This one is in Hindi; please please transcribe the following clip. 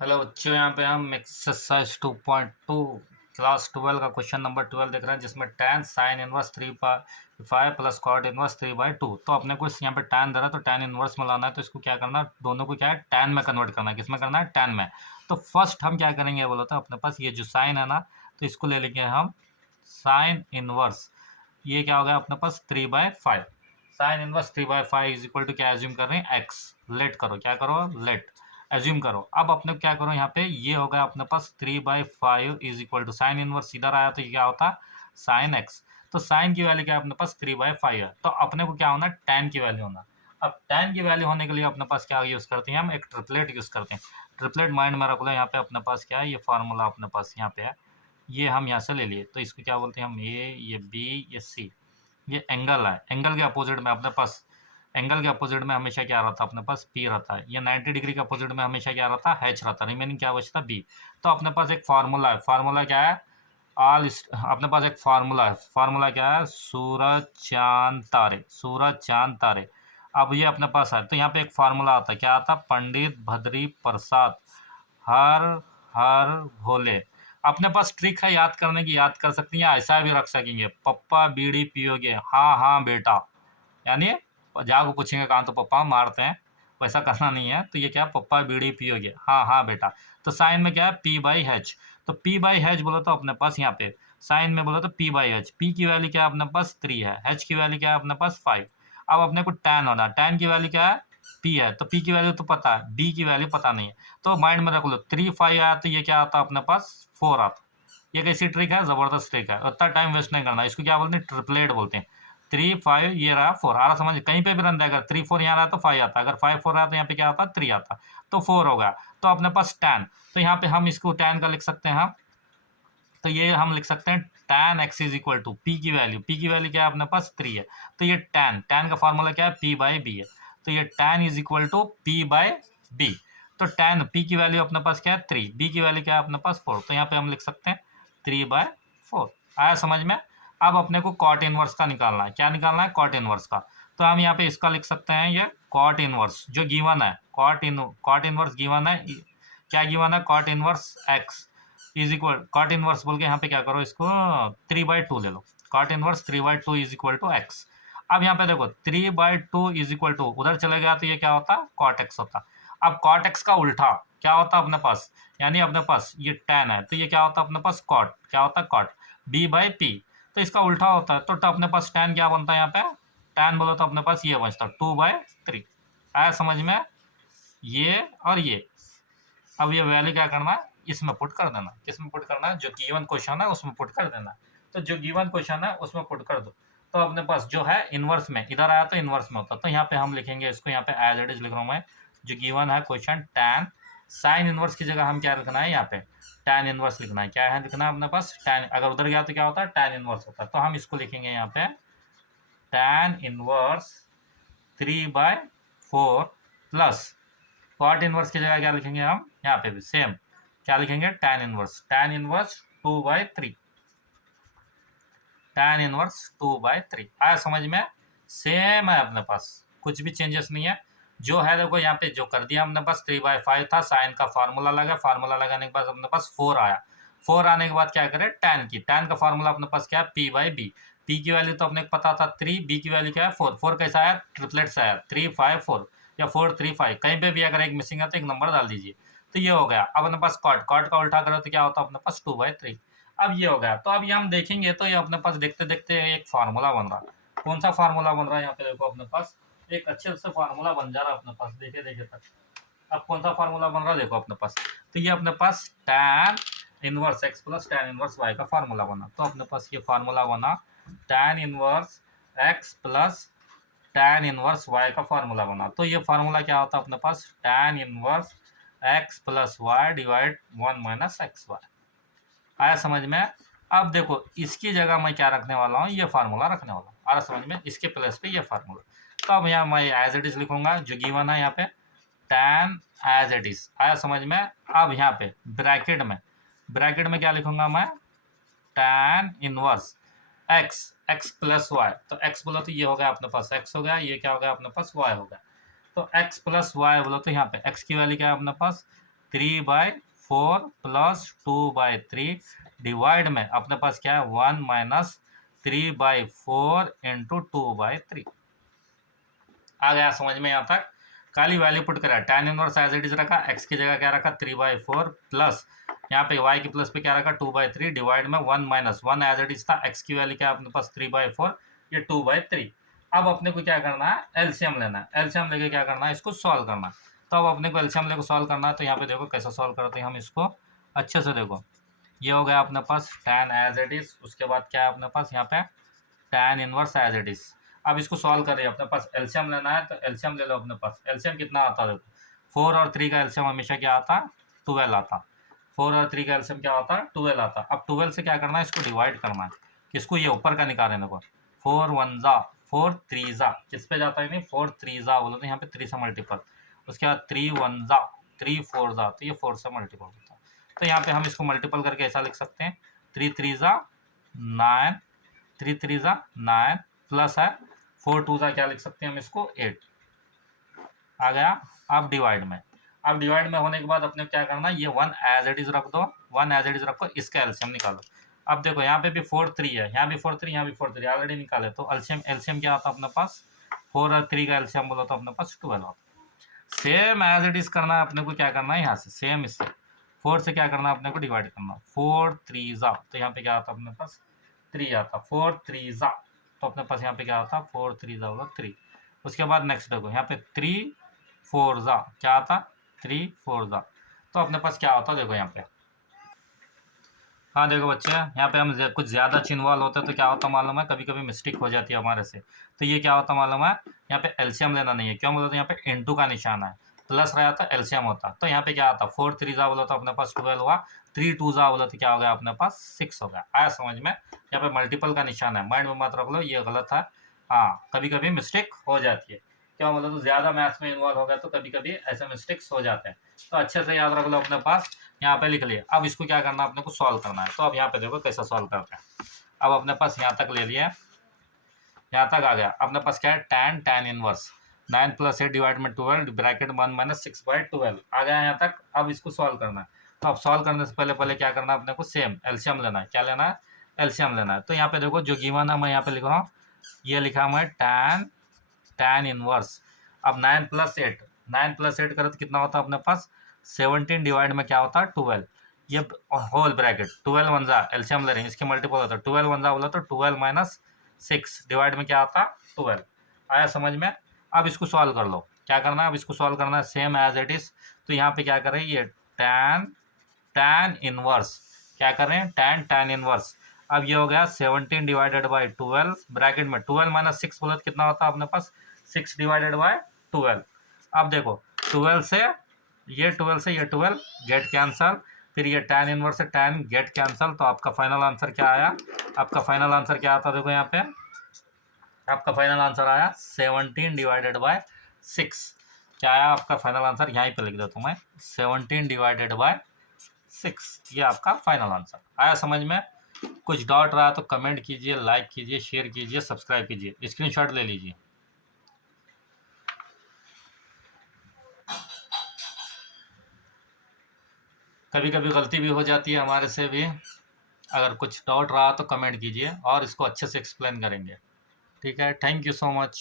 हेलो बच्चों, यहाँ पे हम एक्सरसाइज 2.2 क्लास 12 का क्वेश्चन नंबर 12 देख रहे हैं, जिसमें tan sine inverse 3/5 plus cot inverse 3/2। तो अपने को यहाँ पे tan दे रहा है, तो tan इनवर्स में लाना है। तो इसको क्या करना है, दोनों को क्या है tan में कन्वर्ट करना है। किस में करना है? tan में। तो फर्स्ट हम क्या करेंगे बोला था, अपने पास ये जो साइन है ना, तो इसको ले लेंगे हम साइन इनवर्स। ये क्या हो गया अपने पास 3/5। Sine inverse 3/5 is equal to क्या एज्यूम कर रहे हैं, एक्स। लेट करो, क्या करो, लेट एज्यूम करो। अब अपने क्या करो, यहाँ पे ये हो गया अपने पास 3/5 is equal to sine inverse इधर आया तो ये क्या होता, साइन एक्स। तो साइन की वैल्यू क्या है अपने पास 3/5 है, तो अपने को क्या होना, tan की वैल्यू होना। अब tan की वैल्यू होने के लिए अपने पास क्या यूज करते हैं, हम एक ट्रिपलेट यूज करते हैं। ट्रिपलेट माइंड में रख लो, यहाँ पे अपने पास क्या है, ये फार्मूला अपने पास यहाँ पे है, ये हम यहाँ से ले लिए। तो इसको क्या बोलते हैं हम, ये बी, ये सी। ये एंगल है, एंगल के अपोजिट में अपने पास, एंगल के अपोजिट में हमेशा क्या रहता है अपने पास, पी रहता है। ये 90 डिग्री के अपोजिट में हमेशा क्या रहता है, एच रहता है। रिमेनिंग क्या बचता है, बी। तो अपने पास एक फार्मूला है, फार्मूला क्या है, अपने पास एक फार्मूला है, फार्मूला क्या है, सूरज चांद तारे, सूरज चांद तारे। अब ये अपने पास है, तो यहाँ पे एक फार्मूला आता है, क्या आता है, पंडित भद्री प्रसाद हर हर भोले। अपने पास ट्रिक है याद करने की, याद कर सकती हैं, ऐसा भी रख सकेंगे, पप्पा बीड़ी पियोगे, हाँ हाँ बेटा। यानी जाको पूछेंगे कहाँ, तो पप्पा मारते हैं, वैसा करना नहीं है। तो ये क्या, पप्पा बीड़ी पियोगे, हाँ हाँ बेटा। तो साइन में क्या है, P/H। तो P/H बोलो तो अपने पास यहाँ पे साइन में बोलो तो P/H। P की वैल्यू क्या है अपने पास 3 है, H की वैल्यू क्या है अपने पास 5। अब अपने को tan होना, tan की वैल्यू क्या है, P है, तो P की वैल्यू तो पता है, B की वैल्यू पता नहीं है। तो माइंड में रख लो, 3/5 आया तो ये क्या आता अपने पास 4 आता। ये कैसी ट्रिक है, जबरदस्त ट्रिक है, उतना टाइम वेस्ट नहीं करना। इसको क्या बोलते हैं, ट्रिपलेट बोलते हैं। 3/5 ये रहा 4 आ रहा, समझ, कहीं पे भी रन देगा, 3/4 यहाँ रहा तो 5 आता, अगर 5/4 रहा तो यहाँ पे क्या आता, 3 आता, तो 4 होगा। तो अपने पास tan, तो यहाँ पे हम इसको tan का लिख सकते हैं हम। तो ये हम लिख सकते हैं tan x is equal to P की वैल्यू, पी की वैल्यू क्या है अपने पास 3 है। तो ये tan का फॉर्मूला क्या है, P/B है। तो ये tan is equal to P/B। तो tan p की वैल्यू अपने पास क्या है 3, b की वैल्यू क्या है अपने पास 4। तो यहाँ पे हम लिख सकते हैं 3/4। आया समझ में। अब अपने को कॉट इनवर्स का निकालना है, क्या निकालना है, कॉट इनवर्स का। तो हम यहाँ पे इसका लिख सकते हैं, ये कॉट इनवर्स जो गिवन है, कॉट इनवर्स गिवन है, क्या गिवन है, cot inverse x is equal, cot inverse बोल के यहाँ पे क्या करो, इसको 3/2 ले लो। Cot inverse 3/2 is equal to x. अब यहाँ पे देखो 3/2 इज इक्वल टू, उधर चले गया तो ये क्या होता, कॉट एक्स होता। अब कॉट एक्स का उल्टा क्या होता अपने पास, यानी अपने पास ये tan है, तो ये क्या होता अपने पास, कॉट, क्या होता है, कॉट B/P। तो इसका उल्टा होता है, तो अपने पास tan क्या बनता है, यहाँ पे tan बोलो तो अपने पास ये बचता 2/3। आया समझ में, ये और ये। अब ये वैल्यू क्या करना है, इसमें पुट कर देना। किसमें पुट करना है, जो गिवन क्वेश्चन है उसमें पुट कर देना। तो जो गिवन क्वेश्चन है उसमें पुट कर दो। तो अपने पास जो है इनवर्स में, इधर आया तो इनवर्स में होता, तो यहाँ पे हम लिखेंगे इसको, यहाँ पे एज इट इज लिख रहा हूँ मैं। जो गिवन है क्वेश्चन tan साइन इनवर्स की जगह हम क्या लिखना है, यहाँ पे tan इनवर्स लिखना है। क्या है लिखना है अपने पास tan, अगर उधर गया तो क्या होता है, tan इनवर्स होता है। तो हम इसको लिखेंगे यहाँ पे tan inverse 3/4 plus cot inverse की जगह क्या लिखेंगे हम, यहाँ पे भी सेम क्या लिखेंगे, tan इनवर्स 2/3, tan इनवर्स 2/3। आया समझ में, सेम है अपने पास, कुछ भी चेंजेस नहीं है। जो है देखो यहाँ पे जो कर दिया हमने पास 3/5 था, साइन का फार्मूला लगा, फार्मूला लगाने के बाद अपने पास 4 आया। 4 आने के बाद क्या करें, tan की, tan का फार्मूला अपने पास क्या है, P/B। P की वैल्यू तो अपने को पता था 3, B की वैल्यू क्या है 4। 4 कैसा आया, ट्रिपलेट से आया, 3/5/4 या 4/3/5, कहीं पे भी अगर एक मिसिंग है तो एक नंबर डाल दीजिए। तो ये हो गया। अब अपने पास कॉट, कॉट का उल्टा करो तो क्या होता है अपने पास 2/3। अब ये हो गया। तो अब ये हम देखेंगे तो ये अपने पास देखते देखते एक फार्मूला बन रहा है। कौन सा फार्मूला बन रहा है, यहाँ पे देखो अपने पास एक अच्छे से फार्मूला बन जा रहा है अपने पास, देखे देखे तक। अब कौन सा फार्मूला बन रहा है देखो अपने पास, तो ये अपने पास tan inverse x plus tan inverse y का फार्मूला बना। तो अपने पास ये फार्मूला बना tan inverse x plus tan inverse y का फार्मूला बना। तो ये फार्मूला क्या होता है अपने पास, tan inverse x plus y divide 1 minus x y. आया समझ में। अब देखो इसकी जगह मैं क्या रखने वाला हूँ, ये फार्मूला रखने वाला हूँ। आया समझ में, इसके प्लस पे ये फार्मूला। तो अब यहाँ मैं एज इट इज लिखूंगा, जो गिवन है यहाँ पे tan एज इट इज। आया समझ में। अब यहाँ पे ब्रैकेट में क्या लिखूंगा मैं, tan inverse x plus y. तो x बोलो तो ये हो गया अपने पास x हो गया, ये क्या हो गया अपने पास y हो गया। तो x प्लस वाई बोलो तो यहाँ पे x की वैल्यू क्या है अपने पास 3/4 प्लस 2/3 डिवाइड में अपने पास क्या है 1 माइनस 3/4 इंटू 2/3। आ गया समझ में यहाँ तक। खाली वैल्यू पुट करा, tan inverse as it is रखा, x की जगह क्या रखा 3/4 प्लस यहाँ पे y की प्लस पे क्या रखा 2/3 डिवाइड में 1 माइनस 1 एज इट इज था, x की वैल्यू क्या अपने पास 3/4, ये 2/3। अब अपने को क्या करना है एलसीएम लेना है, एलसीएम लेके क्या करना है इसको सॉल्व करना है। तो अब अपने को एलसीएम लेके सॉल्व करना है, तो यहाँ पे देखो कैसे सॉल्व करते हैं हम इसको अच्छे से। देखो ये हो गया अपने पास tan एज इट इज, उसके बाद क्या है अपने पास यहाँ पे tan inverse as it is. अब इसको सॉल्व कर रहे हैं, अपने पास एलसीएम लेना है तो एलसीएम ले लो। अपने पास एलसीएम कितना आता है देखो, 4 और 3 का एलसीएम हमेशा क्या आता 12 आता। 4 और 3 का एलसीएम क्या होता 12 आता। अब 12 से क्या करना है इसको डिवाइड करना है, किसको ये ऊपर का निकाल रहे देखो 4 1 जा 4 3 जा, किस पे जाता है नहीं 4 3 जा बोलो तो यहाँ पे 3 से मल्टीपल, उसके बाद 3 1 जा 3 4 जा तो ये 4 से मल्टीपल होता है। तो यहाँ पे हम इसको मल्टीपल करके ऐसा लिख सकते हैं 3 3 जा 9, 3 3 जा 9 प्लस है 4 2 जा क्या लिख सकते हैं हम इसको 8। आ गया। अब डिवाइड में, अब डिवाइड में होने के बाद अपने क्या करना ये 1 एज इट इज रख दो, 1 एज इट इज रखो, इसका एलसीएम निकालो। अब देखो यहाँ पे भी 4 3 है, यहाँ भी 4 3, यहाँ भी 4 3 ऑलरेडी निकाले, तो एलसीएम एलसीएम क्या आता अपने पास 4 और 3 का एलसीएम बोलो तो अपने पास 12 आता। सेम एज इट इज करना है अपने को, क्या करना है यहाँ से सेम इससे 4 से क्या करना है अपने को डिवाइड करना, 4 3 जा तो यहाँ पे क्या आता अपने पास 3 आता, 4 3 जा तो अपने पास यहाँ पे क्या आता 4 3 जा बोला 3। उसके बाद नेक्स्ट देखो यहाँ पे 3 4 जा क्या आता 3 4 जा, तो अपने पास क्या होता देखो यहाँ पे। हाँ देखो बच्चे यहाँ पे हम कुछ ज़्यादा चिन्हवाल होते हैं तो क्या होता मालूम है, कभी कभी मिस्टेक हो जाती है हमारे से। तो ये क्या होता मालूम है, यहाँ पे एलसीएम लेना नहीं है, क्यों बोलो तो यहाँ पे इनटू का निशान है, प्लस रहा था एलसीएम होता, तो यहाँ पे क्या आता 4 3 जा बोलो तो अपने पास 12 हुआ, 3 2 जा बोलो तो क्या हो गया अपने पास 6 हो गया। आया समझ में। यहाँ पे मल्टीपल का निशान है, माइंड में मत रख लो ये गलत है। हाँ कभी कभी मिस्टेक हो जाती है, क्यों बोलो तो ज़्यादा मैथ्स में इन्वॉल्व हो गया तो कभी कभी ऐसे मिस्टेक्स हो जाते हैं, तो अच्छे से याद रख लो अपने पास। यहाँ पे लिख लिए, अब इसको क्या करना है अपने को सॉल्व करना है, तो अब यहाँ पे देखो कैसे सॉल्व करते हैं। अब अपने पास यहाँ तक ले लिया, यहाँ तक आ गया अपने पास क्या है tan इनवर्स 9 + 8 डिवाइड में 12 ब्रैकेट 1 - 6/12 आ गया यहाँ तक। अब इसको सॉल्व करना है, तो अब सॉल्व करने से पहले क्या करना है अपने को सेम एलसीएम लेना है। क्या लेना है एलसीएम लेना है। तो यहाँ पे देखो जो गिवन है मैं यहाँ पे लिख रहा हूँ, ये लिखा हुआ है tan इनवर्स। अब 9 + 8 9 + 8 करो तो कितना होता है अपने पास 17 डिवाइड में क्या होता है 12, ये होल ब्रैकेट 12 1 जा एलसीएम ले रहे हैं इसके मल्टीपल होता है 12 1 जा बोला तो 12 - 6 डिवाइड में क्या आता 12। आया समझ में। अब इसको सॉल्व कर लो, क्या करना है अब इसको सॉल्व करना है सेम एज इट इज। तो यहाँ पे क्या करें ये tan इनवर्स, क्या करें tan इनवर्स। अब ये हो गया 17 डिवाइडेड बाई 12 ब्रैकेट में 12 - 6 बोले तो कितना होता है अपने पास 6 डिवाइडेड बाई 12। अब देखो 12 से ये 12 गेट कैंसल, फिर ये tan इनवर्स से tan गेट कैंसल, तो आपका फाइनल आंसर क्या आया, आपका फाइनल आंसर क्या आता देखो यहाँ पे आपका फाइनल आंसर आया 17 डिवाइडेड बाय 6। क्या आया आपका फाइनल आंसर, यहीं पे लिख देता हूँ मैं 17 डिवाइडेड बाय 6, ये आपका फाइनल आंसर आया समझ में। कुछ डाउट रहा तो कमेंट कीजिए, लाइक कीजिए, शेयर कीजिए, सब्सक्राइब कीजिए, स्क्रीनशॉट ले लीजिए। कभी कभी गलती भी हो जाती है हमारे से भी, अगर कुछ डाउट रहा तो कमेंट कीजिए और इसको अच्छे से एक्सप्लेन करेंगे। ठीक है, थैंक यू सो मच।